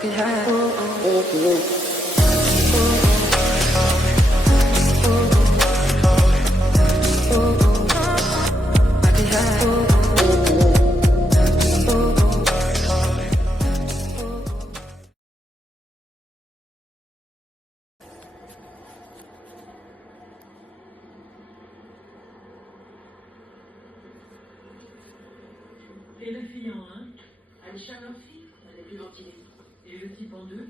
could have. I could have. Et le fille en 1, Anisha Murphy, elle est plus gentille. Et le type en 2,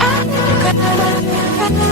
I could have.